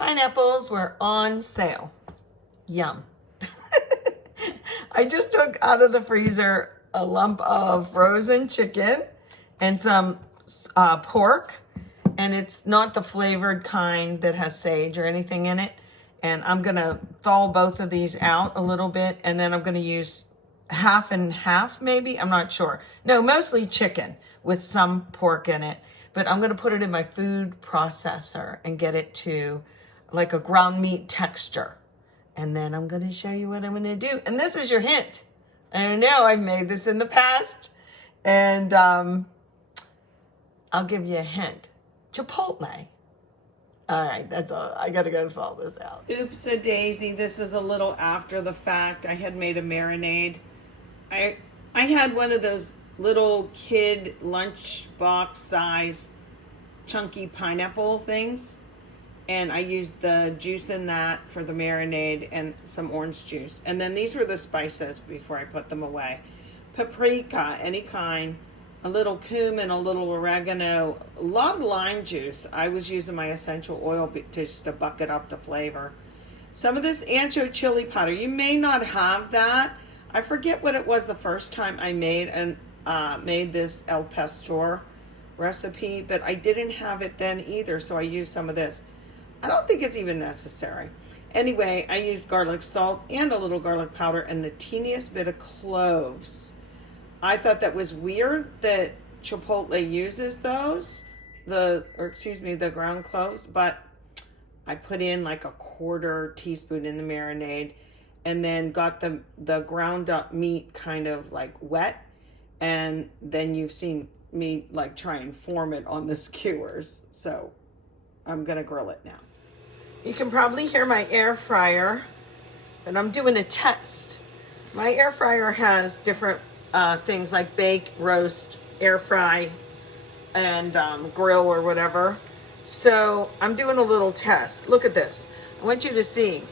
Pineapples were on sale. Yum. I just took out of the freezer a lump of frozen chicken and some pork, and it's not the flavored kind that has sage or anything in it. And I'm gonna thaw both of these out a little bit, and then I'm gonna use half and half maybe, I'm not sure. No, mostly chicken with some pork in it, but I'm gonna put it in my food processor and get it to like a ground meat texture. And then I'm gonna show you what I'm gonna do. And this is your hint. I know I've made this in the past, and I'll give you a hint. Chipotle. All right, that's all. I gotta go thaw this out. Oops-a-daisy, this is a little after the fact. I had made a marinade. I had one of those little kid lunchbox size chunky pineapple things, and I used the juice in that for the marinade and some orange juice. And then these were the spices before I put them away. Paprika, any kind, a little cumin, a little oregano, a lot of lime juice. I was using my essential oil just to bucket up the flavor. Some of this ancho chili powder. You may not have that. I forget what it was the first time I made this El Pastor recipe, but I didn't have it then either, so I used some of this. I don't think it's even necessary. Anyway, I used garlic salt and a little garlic powder and the teeniest bit of cloves. I thought that was weird that Chipotle uses those, the ground cloves, but I put in like a quarter teaspoon in the marinade, and then got the ground up meat kind of like wet, and then you've seen me like try and form it on the skewers. So I'm gonna grill it now. You can probably hear my air fryer, but I'm doing a test. My air fryer has different things like bake, roast, air fry, and grill or whatever. So I'm doing a little test. Look at this. I want you to see.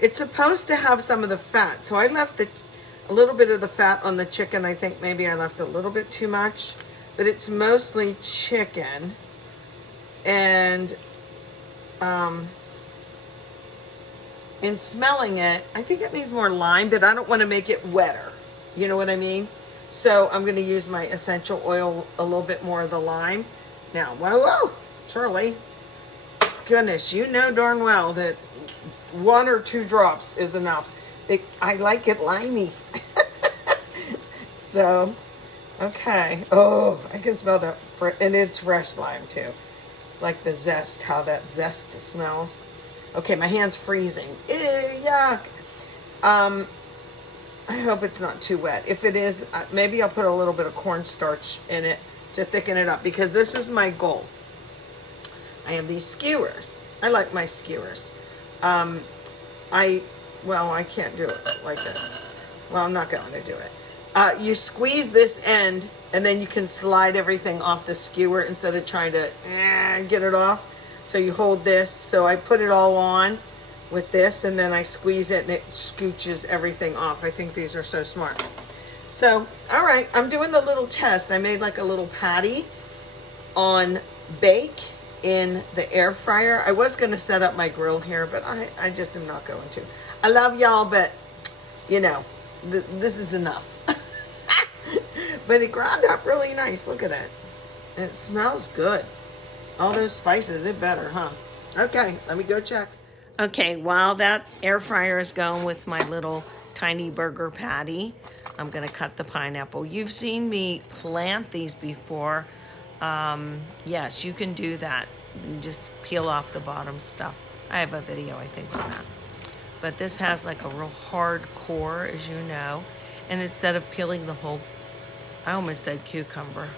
It's supposed to have some of the fat. So I left a little bit of the fat on the chicken. I think maybe I left a little bit too much, but it's mostly chicken. And in smelling it, I think it needs more lime, but I don't want to make it wetter. You know what I mean? So I'm going to use my essential oil, a little bit more of the lime. Now, whoa, Shirley, goodness, you know darn well that 1 or 2 drops is enough. I like it limey. So, okay. Oh, I can smell that. And it's fresh lime too. It's like the zest, how that zest smells. Okay, my hand's freezing. Ew, yuck. I hope it's not too wet. If it is, maybe I'll put a little bit of cornstarch in it to thicken it up, because this is my goal. I have these skewers. I like my skewers. I can't do it like this. Well, I'm not going to do it. You squeeze this end, and then you can slide everything off the skewer instead of trying to get it off. So you hold this. So I put it all on with this, and then I squeeze it, and it scooches everything off. I think these are so smart. So, all right, I'm doing the little test. I made like a little patty on bake in the air fryer. I was going to set up my grill here, but I just am not going to. I love y'all, but you know, this is enough. But it ground up really nice. Look at it. And it smells good. All those spices, it better, huh? Okay, let me go check. Okay, while that air fryer is going with my little tiny burger patty, I'm going to cut the pineapple. You've seen me plant these before. Yes, you can do that. You just peel off the bottom stuff. I have a video, I think, on that. But this has like a real hard core, as you know. And instead of peeling the whole, I almost said cucumber.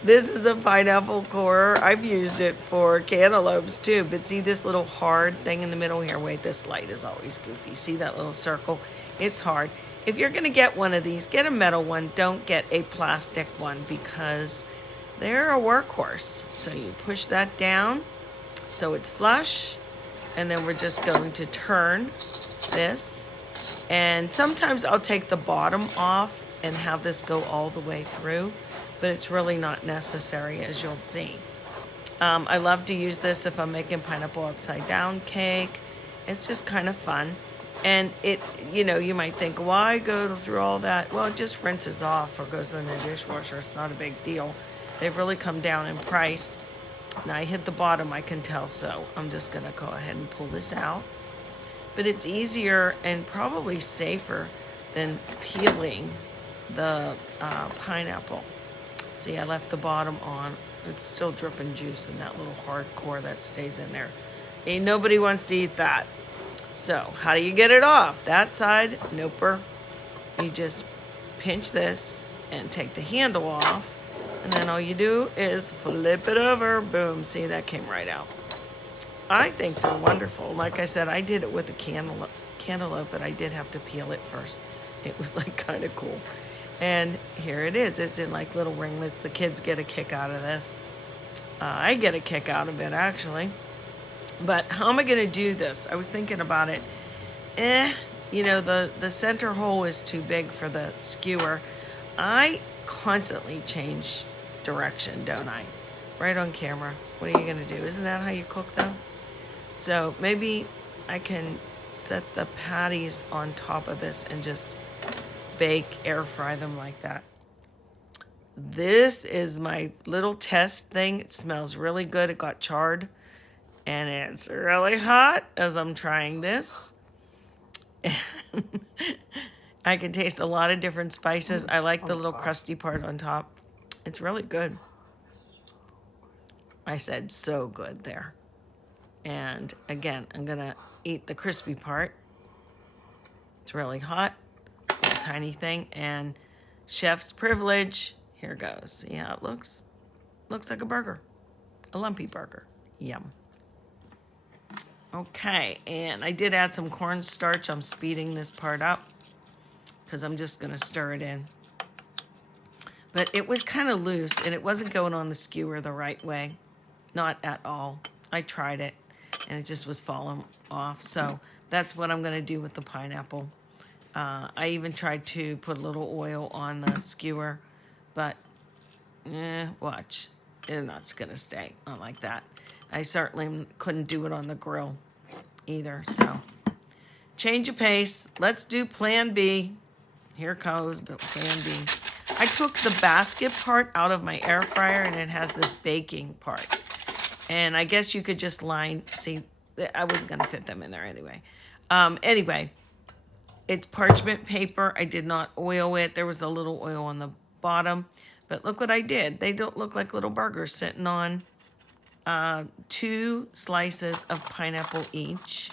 This is a pineapple core. I've used it for cantaloupes too. But see this little hard thing in the middle here? Wait, this light is always goofy. See that little circle? It's hard. If you're going to get one of these, get a metal one. Don't get a plastic one, because they're a workhorse. So you push that down so it's flush. And then we're just going to turn this. And sometimes I'll take the bottom off and have this go all the way through. But it's really not necessary, as you'll see. I love to use this if I'm making pineapple upside down cake. It's just kind of fun. And it, you might think, why go through all that? Well, it just rinses off or goes in the dishwasher. It's not a big deal. They've really come down in price. Now I hit the bottom, I can tell, so I'm just gonna go ahead and pull this out. But it's easier and probably safer than peeling the pineapple. See, I left the bottom on. It's still dripping juice in that little hard core that stays in there. Ain't nobody wants to eat that. So how do you get it off? That side, noper. You just pinch this and take the handle off. And then all you do is flip it over. Boom. See, that came right out. I think they're wonderful. Like I said, I did it with a cantaloupe, but I did have to peel it first. It was like kind of cool. And here it is. It's in like little ringlets. The kids get a kick out of this. I get a kick out of it, actually. But how am I going to do this? I was thinking about it. The center hole is too big for the skewer. I constantly change direction, don't I? Right on camera. What are you going to do? Isn't that how you cook them? So maybe I can set the patties on top of this and just air fry them like that. This is my little test thing. It smells really good. It got charred and it's really hot as I'm trying this. I can taste a lot of different spices. I like the little crusty part on top. It's really good. I said so good there. And again, I'm gonna eat the crispy part. It's really hot. Little tiny thing. And chef's privilege. Here goes. See how it looks? Looks like a burger. A lumpy burger. Yum. Okay, and I did add some cornstarch. I'm speeding this part up because I'm just going to stir it in. But it was kind of loose, and it wasn't going on the skewer the right way. Not at all. I tried it, and it just was falling off. So that's what I'm going to do with the pineapple. I even tried to put a little oil on the skewer, but watch. It's not going to stay on like that. I certainly couldn't do it on the grill either. So change of pace. Let's do plan B. Here goes plan B. I took the basket part out of my air fryer and it has this baking part. And I guess you could just see, I wasn't going to fit them in there anyway. Anyway, it's parchment paper. I did not oil it. There was a little oil on the bottom. But look what I did. They don't look like little burgers sitting on 2 slices of pineapple each.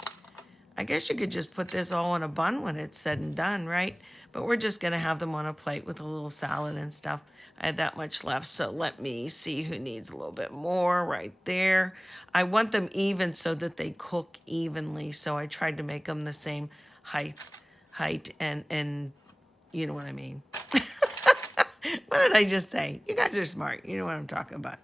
I guess you could just put this all in a bun when it's said and done, right? But we're just going to have them on a plate with a little salad and stuff. I had that much left, so let me see who needs a little bit more right there. I want them even so that they cook evenly, so I tried to make them the same height and you know what I mean. What did I just say? You guys are smart. You know what I'm talking about.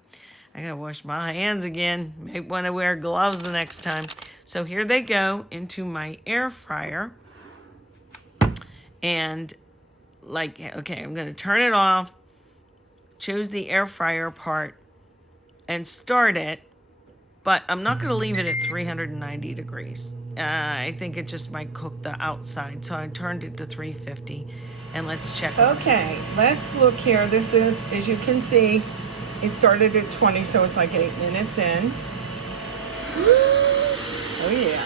I gotta wash my hands again. May want to wear gloves the next time. So here they go into my air fryer. And okay, I'm gonna turn it off, choose the air fryer part, and start it. But I'm not gonna leave it at 390 degrees. I think it just might cook the outside. So I turned it to 350. And let's check. Okay, let's look here. This is, as you can see, it started at 20, so it's like 8 minutes in. Oh yeah,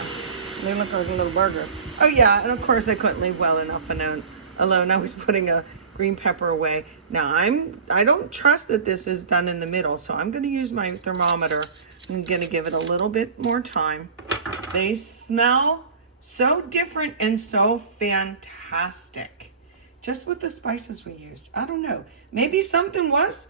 they look like little burgers. Oh yeah, and of course I couldn't leave well enough alone. I was putting a green pepper away. Now I don't trust that this is done in the middle, so I'm gonna use my thermometer. I'm gonna give it a little bit more time. They smell so different and so fantastic. Just with the spices we used. I don't know. Maybe something was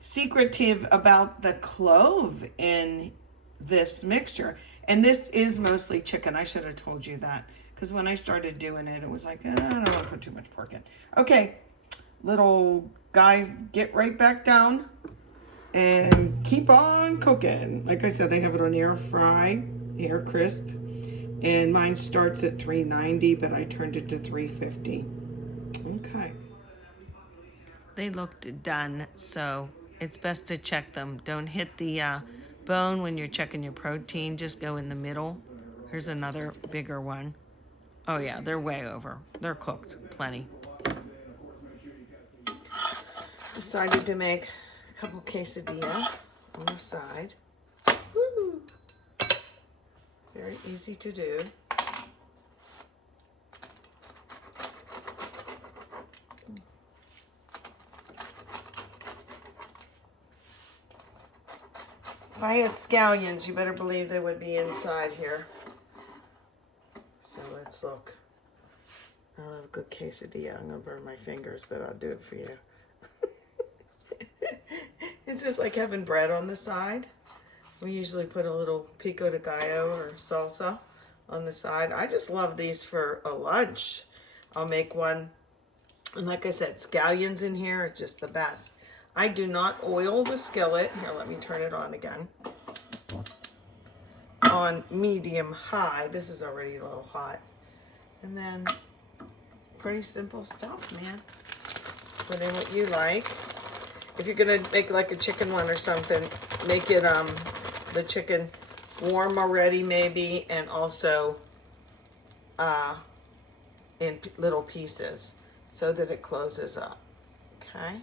secretive about the clove in this mixture. And this is mostly chicken. I should have told you that. Because when I started doing it, it was like, I don't want to put too much pork in. Okay, little guys, get right back down and keep on cooking. Like I said, I have it on air fry, air crisp. And mine starts at 390, but I turned it to 350. Okay. They looked done, so it's best to check them. Don't hit the bone when you're checking your protein, just go in the middle. Here's another bigger one. Oh yeah, they're way over. They're cooked, plenty. Decided to make a couple quesadilla on the side. Woo! Very easy to do. If I had scallions, you better believe they would be inside here. So let's look. I love a good quesadilla. I'm gonna burn my fingers, but I'll do it for you. It's just like having bread on the side. We usually put a little pico de gallo or salsa on the side. I just love these for a lunch. I'll make one. And like I said, scallions in here are just the best. I do not oil the skillet. Here, let me turn it on again. On medium high. This is already a little hot. And then, pretty simple stuff, man. Put in what you like. If you're gonna make like a chicken one or something, make it the chicken warm already maybe, and also in little pieces so that it closes up. Okay,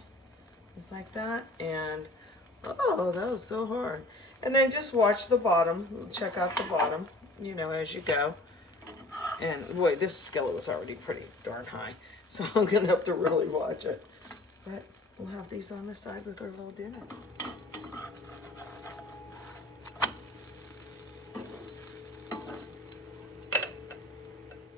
just like that. And oh, that was so hard. And then just watch the bottom, check out the bottom, you know, as you go. And boy, this skillet was already pretty darn high, so I'm gonna have to really watch it. But we'll have these on the side with our little dinner.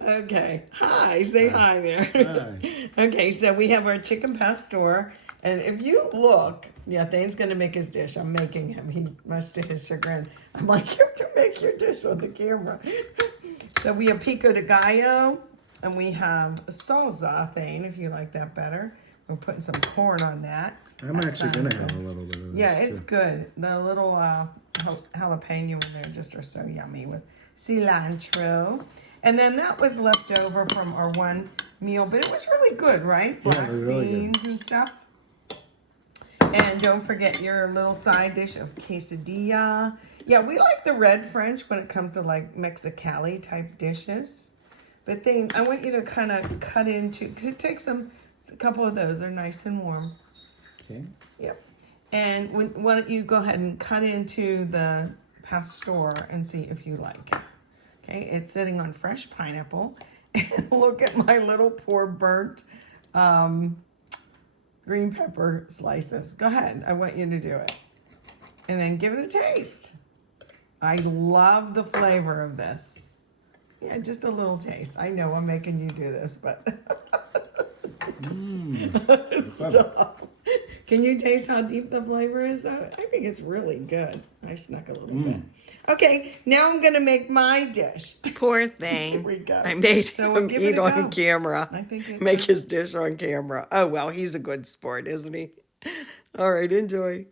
Okay, hi, say hi there. Hi. Okay, so we have our chicken pastor, and if you look, yeah, Thane's gonna make his dish. I'm making him. He's much to his chagrin. I'm like, you have to make your dish on the camera. So we have pico de gallo, and we have salsa, Thane, if you like that better. We're putting some corn on that. I'm actually going to have a little bit of this. Yeah, it's too. good. The little jalapeno in there just are so yummy with cilantro. And then that was left over from our one meal, but it was really good, right? Black really beans and stuff. And don't forget your little side dish of quesadilla. Yeah, we like the red French when it comes to like Mexicali type dishes. But then I want you to kind of cut into, take a couple of those. They're nice and warm. Okay. Yep. And why don't you go ahead and cut into the pastor and see if you like it. Okay, it's sitting on fresh pineapple. And look at my little poor burnt green pepper slices. Go ahead, I want you to do it. And then give it a taste. I love the flavor of this. Yeah, just a little taste. I know I'm making you do this, but stop. Can you taste how deep the flavor is, though? I think it's really good. I snuck a little bit. Okay, now I'm going to make my dish. Poor thing. Here we go. I made him eat on camera. I think make his dish on camera. Oh, well, he's a good sport, isn't he? All right, enjoy.